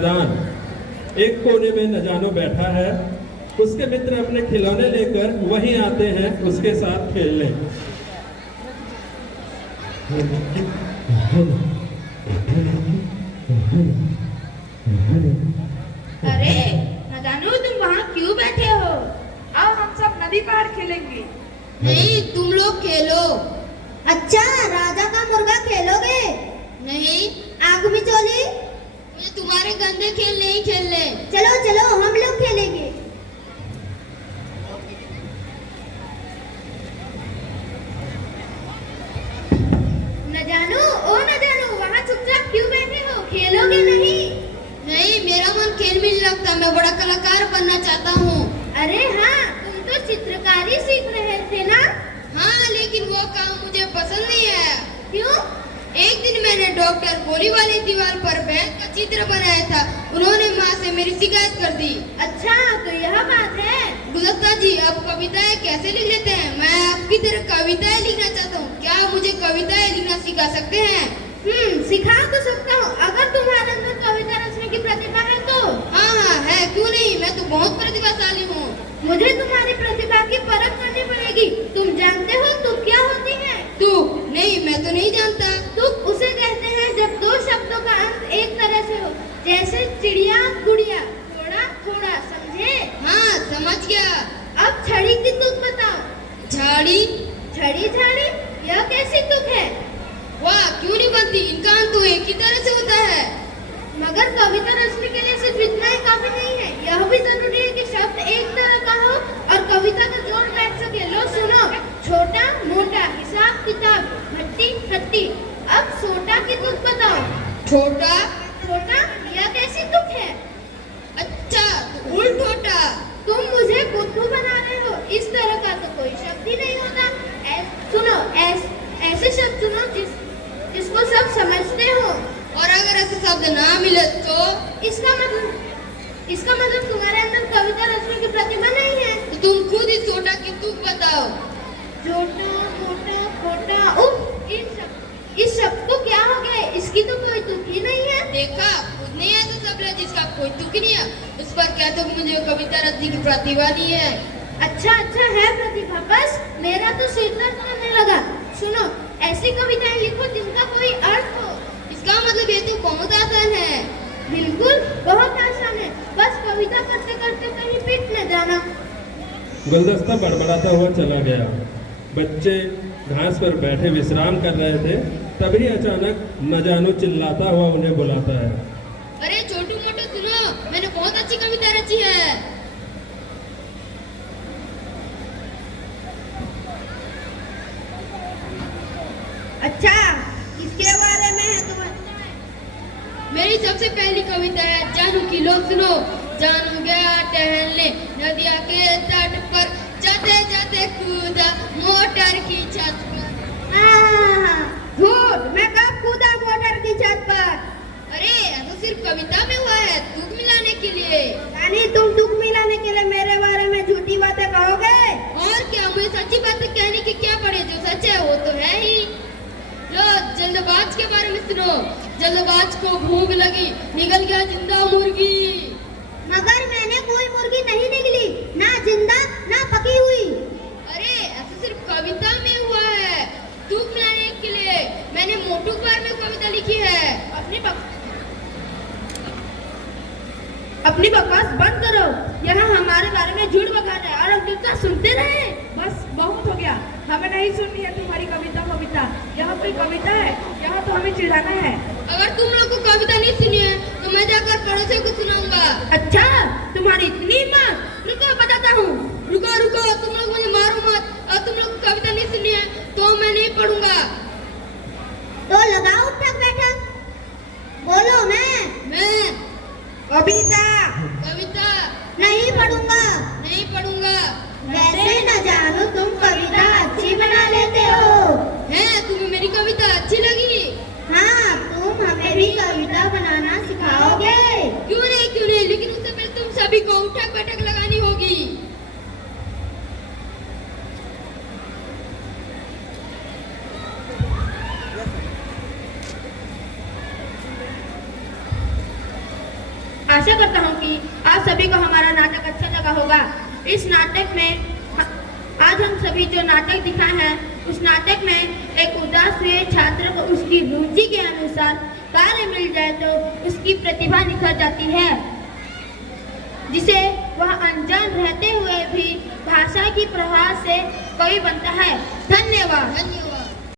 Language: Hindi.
मैदान एक कोने में न जानो बैठा है। उसके मित्र अपने खिलौने लेकर वहीं आते हैं उसके साथ खेलने। अरे न जानो तुम वहाँ क्यों बैठे हो? आओ हम सब नदी पार खेलेंगे। नहीं, तुम लोग खेलो। अच्छा, राजा का मुर्गा खेलोगे? नहीं, आग में चोली? मुझे तुम्हारे गंदे खेल नहीं खेलने। चलो चलो हम लोग खेलेंगे। न जानो वहाँ चुपचाप क्यों बैठे हो? खेलोगे नहीं? नहीं, मेरा मन खेल में नहीं लगता। मैं बड़ा कलाकार बनना चाहता हूँ। अरे हाँ, तुम तो चित्रकारी सीख रहे थे ना? हाँ, लेकिन वो काम मुझे पसंद नहीं है। क्यों? एक दिन मैंने डॉक्टर गोली वाली दीवार पर भैंस का चित्र बनाया था। उन्होंने माँ से मेरी शिकायत कर दी। अच्छा, तो यह बात है। गुलदस्ता जी, आप कविताएं कैसे लिख लेते हैं? मैं आपकी तरह कविताएं लिखना चाहता हूँ। क्या आप मुझे कविताएं लिखना सिखा सकते हैं? सिखा तो सकता हूँ, अगर तुम्हारे अंदर कविता रचने की प्रतिभा है तो। हाँ है, क्यों नहीं, मैं तो बहुत प्रतिभाशाली हूँ। मुझे तुम्हारी प्रतिभा की परख करनी पड़ेगी। तुम जानते हो तुक क्या होती है? तुक? नहीं, मैं तो नहीं जानता। तुक उसे कहते हैं जब दो शब्दों का अंत एक तरह से हो, जैसे चिड़िया गुड़िया, थोड़ा थोड़ा, समझे? हाँ, समझ गया। अब छड़ी की तुक बताओ। झाड़ी? छड़ी झाड़ी, यह कैसी तुक है? वाह, क्यों नहीं बनती? इनका अंत तो एक ही तरह से होता है। मगर कविता रचने के लिए सिर्फ इतना ही काफी नहीं है, यह भी जरूरी है कि शब्द एक तरह का हो और कविता का जोड़ बैठ सके। लो सुनो, छोटा मोटा, हिसाब किताब, भट्टी खट्टी। अब छोटा की तुक बताओ। छोटा? छोटा, यह कैसी तुक है? अच्छा, तो उल छोटा। तुम मुझे बुद्धू बना रहे हो। इस तरह का तो कोई शब्द ही नहीं होता। सुनो, ऐसे शब्द चुनो जिसको सब समझते हो। और अगर ऐसे शब्द ना मिले तो? इसका मतलब तुम्हारे अंदर कविता रचने की प्रतिभा नहीं है। तो तुम खुद ही छोटा की तुक बताओ। छोटा मोटा खोटा, उफ, इस शब्द को क्या हो गया? इसकी तो कोई तुक ही नहीं है। देखा, खुद नहीं ऐसा शब्द है जिसका कोई तुक नहीं है। उस पर कहते हो मुझे कविता रचने की प्रतिभा नहीं है। अच्छा है प्रतिभा, बस मेरा तो सिर दर्द करने लगा। सुनो, ऐसी कविताएं लिखो जिनका कोई अर्थ हो। इसका मतलब ये तो बहुत आसान है। बिल्कुल, बहुत आसान है। बस कविता करते करते कहीं पिट न जाना। गुलदस्ता बड़बड़ाता हुआ चला गया। बच्चे घास पर बैठे विश्राम कर रहे थे। तभी अचानक न जानो चिल्लाता हुआ उन्हें बुलाता है। अरे छोटू मोटू, सुनो, मैंने बहुत अच्छी कविता रची है। अच्छा, किसके बारे में है तुम्हारा? मेरी सबसे पहली कविता है जानू की। लोग सुनो। जानू गया टहलने नदिया के तट पर, जाते जाते कूदा मोटर की छत पर। झूठ, मैं कब कूदा मोटर की छत पर? अरे ऐसा सिर्फ कविता में हुआ है, तुक मिलाने के लिए। यानी तुम तुक मिलाने के लिए मेरे बारे में झूठी बातें कहोगे? और क्या, मुझे सच्ची बातें कहने की क्या पड़े? जो सच है वो तो है ही। लो, जल्दबाज के बारे में सुनो। जल्दबाज को भूख लगी, निकल गया जिंदा मुर्गी। मगर मैंने कोई मुर्गी नहीं निकली, ना जिंदा ना पकी हुई। अरे ऐसा सिर्फ कविता में हुआ है, तुक मिलाने के लिए। मैंने मोटू के बारे में कविता लिखी है। अपनी बकवास बंद करो। यहाँ हमारे बारे में झूठ बका रहे और हम चुपचाप सुनते रहे। बस बहुत हो गया, हमें नहीं सुननी है तुम्हारी कविता। यहाँ कोई कविता है, यहाँ तो हमें चिढ़ाना है। अगर तुम लोग को कविता नहीं सुनी है तो मैं जाकर पड़ोसियों को सुनाऊंगा। अच्छा, तुम्हारी इतनी हिम्मत? रुको, बताता हूँ। रुको रुको, तुम लोग मुझे मारो मत। और तुम लोग को कविता नहीं सुनी है तो मैं नहीं पढ़ूंगा। तो लगाओ उठक बैठक, बोलो। मैं कविता कविता नहीं पढ़ूंगा। नहीं पढ़ूंगा। वैसे न जानो तुम कविता अच्छी बना लेते हो। है, तुम्हें मेरी कविता अच्छी लगी? हाँ, तुम हमें भी कविता बनाना सिखाओगे? क्यों नहीं, लेकिन उससे पहले तुम सभी को उठक बैठक लगानी होगी। आशा करता हूँ कि आप सभी को हमारा नाटक अच्छा लगा होगा। इस नाटक में आज हम सभी जो नाटक दिखाए हैं, उस नाटक में एक उदास हुए छात्र को उसकी रुचि के अनुसार कार्य मिल जाए तो उसकी प्रतिभा निखर जाती है, जिसे वह अनजान रहते हुए भी भाषा की प्रवाह से कवि बनता है। धन्यवाद।